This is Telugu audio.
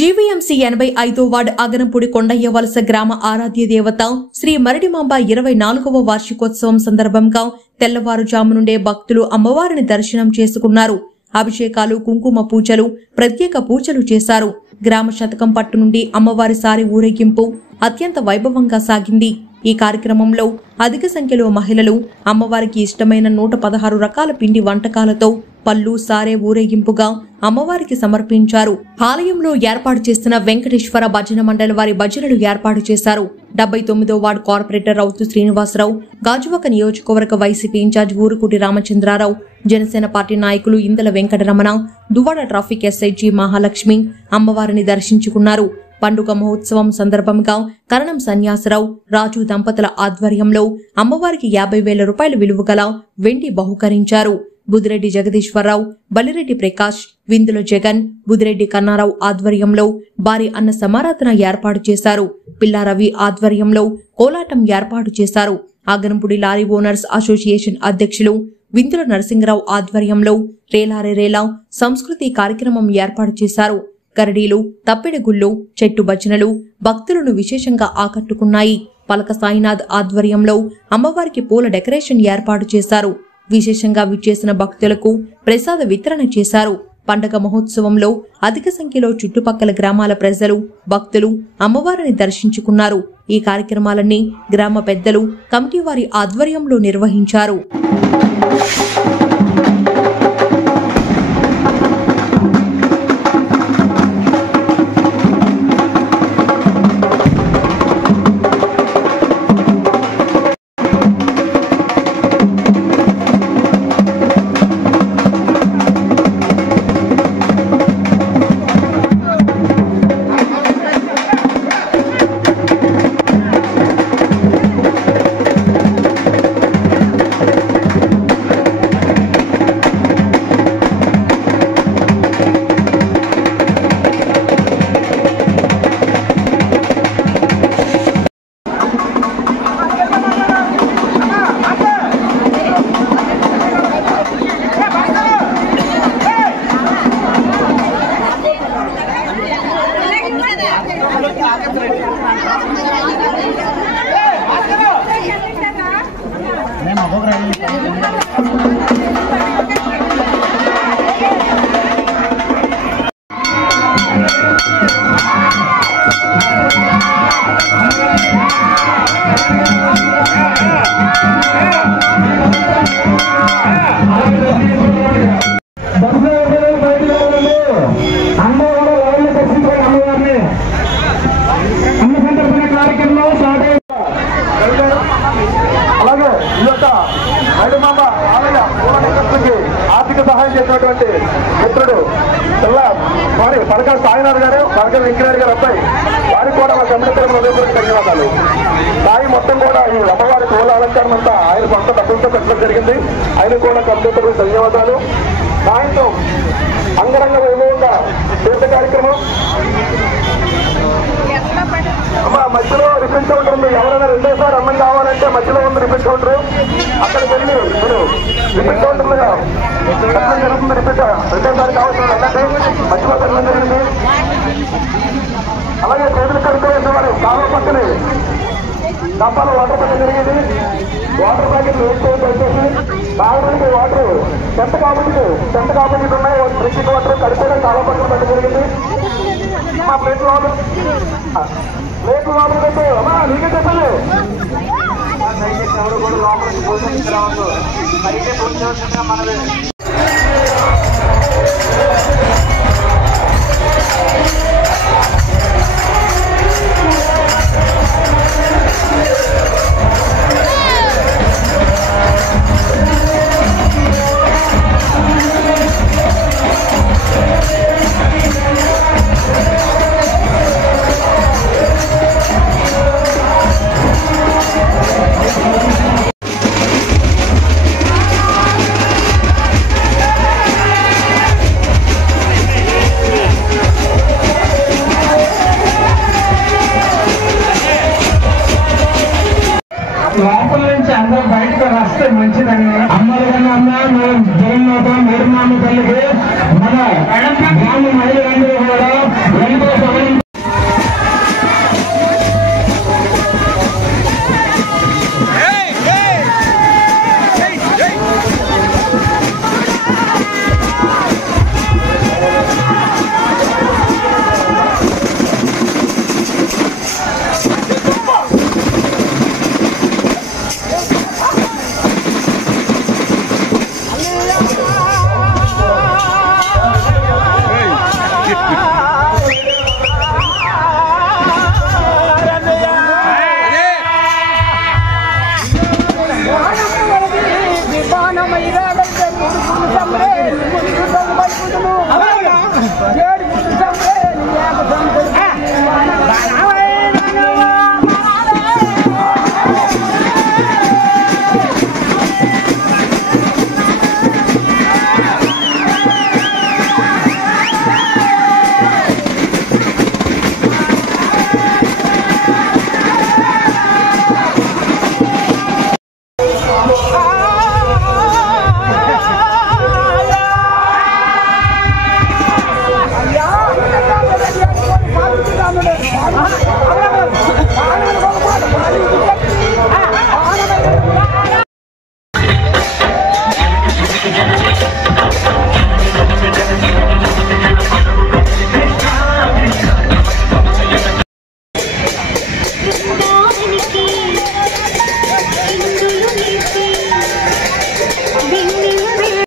జీవీఎంసీ 85వ వార్డు అగనంపూడి కొండయ్య వలస గ్రామ ఆరాధ్య దేవత శ్రీ మరడిమాంబ 24వ వార్షికోత్సవం సందర్భంగా తెల్లవారుజాము నుండే భక్తులు అమ్మవారిని దర్శనం చేసుకున్నారు. అభిషేకాలు, కుంకుమ పూజలు, ప్రత్యేక పూజలు చేశారు. గ్రామ శతకం పట్టు నుండి అమ్మవారి సారి ఊరేగింపు అత్యంత వైభవంగా సాగింది. ఈ కార్యక్రమంలో అధిక సంఖ్యలో మహిళలు అమ్మవారికి ఇష్టమైన 116 రకాల పిండి వంటకాలతో పళ్ళు, సారే ఊరేగింపుగా అమ్మవారికి సమర్పించారు. ఆలయంలో ఏర్పాటు చేసిన వెంకటేశ్వర భజన మండలి వారి భజనలు ఏర్పాటు చేశారు. 79వ వార్డు కార్పొరేటర్ రౌతు శ్రీనివాసరావు, గాజువాక నియోజకవర్గ వైసీపీ ఇన్ఛార్జ్ ఊరుకుటి రామచంద్రారావు, జనసేన పార్టీ నాయకులు ఇందల వెంకటరమణ, దువ్వాడ ట్రాఫిక్ ఎస్ఐజీ మహాలక్ష్మి అమ్మవారిని దర్శించుకున్నారు. పండుగ మహోత్సవం సందర్భంగా కరణం సన్యాసరావు, రాజు దంపతుల ఆధ్వర్యంలో అమ్మవారికి 50,000 రూపాయల విలువ గల వెండి బహుకరించారు. బుదిరెడ్డి జగదీశ్వరరావు, బలిరెడ్డి ప్రకాష్, విందుల జగన్, బుదిరెడ్డి కన్నారావు ఆధ్వర్యంలో భారీ అన్న సమారాధన ఏర్పాటు చేశారు. పిల్లారవి ఆధ్వర్యంలో కోలాటం ఏర్పాటు చేశారు. ఆగనంపూడి లారీ ఓనర్స్ అసోసియేషన్ అధ్యక్షులు విందుల నరసింగరావు ఆధ్వర్యంలో రేలారే రేలా సంస్కృతి కార్యక్రమం ఏర్పాటు చేశారు. కరడీలు, తప్పెడగుళ్ళు, చెట్టు భజనలు భక్తులను విశేషంగా ఆకట్టుకున్నాయి. పలక సాయినాథ్ ఆధ్వర్యంలో అమ్మవారికి పూల డెకరేషన్ ఏర్పాటు చేశారు. విశేషంగా విచ్చేసిన భక్తులకు ప్రసాద వితరణ చేశారు. పండగ మహోత్సవంలో అధిక సంఖ్యలో చుట్టుపక్కల గ్రామాల ప్రజలు, భక్తులు అమ్మవారిని దర్శించుకున్నారు. ఈ కార్యక్రమాలన్నీ గ్రామ పెద్దలు, కమిటీ వారి ఆధ్వర్యంలో నిర్వహించారు. ఆర్థిక సహాయం చేసినటువంటి మిత్రుడు పలక సాయినాథ్ గారు, పలక వెంకటరెడ్డి గారు అబ్బాయి, వారికి కూడా మా కమిటీపూర్వక హృదయపూర్వక ధన్యవాదాలు. సాయి మొత్తం కూడా ఈ అమ్మవారి పూల అలంకరణ అంతా ఆయన సొంత డబ్బులతో పెట్టడం జరిగింది. ఆయన కూడా కమిటీపూర్వక ధన్యవాదాలు. సాయంత్రం అంగరంగ వైభవంగా చేసే కార్యక్రమం అమ్మా మధ్యలో రిఫిల్ కౌంటర్ ఉంది. ఎవరైనా రెండోసారి అన్నం కావాలంటే మధ్యలో ఉంది రిఫిల్ కౌంటర్. అక్కడికి వెళ్ళి మీరు రిఫిల్ కౌంటర్ జరుగుతుంది. రిపీట్ రెండోసారి కావాల్సిన వెళ్ళండి, మధ్యలో వెళ్ళడం జరిగింది. అలాగే చేతులు కడుక్కోవాల్సిన వారు కాలువ పక్కనే డబ్బాలో వాటర్ పెట్టడం జరిగింది. వాటర్ ప్యాకెట్లు వేసుకోవడం వచ్చేసి తాగడానికి వాటర్ చెత్త కాబట్టి ఉన్నాయి. డ్రింకింగ్ వాటర్ కడుక్కోవడానికి కాలువ పక్కన పెట్టడం జరిగింది. మా ప్లేట్ వాటర్ పెట్టు అమ్మా, నీకే చెప్పండి. ఎవరు కూడా లోపలికి భోజనం రావద్దు, పైకే భోజనం మనది. లోపల నుంచి అందరూ బయటకు వస్తే మంచిదని అమ్మలు కన్నా అమ్మ జగన్మాత మేరుమామ తల్లికి మన గ్రామ మహిళ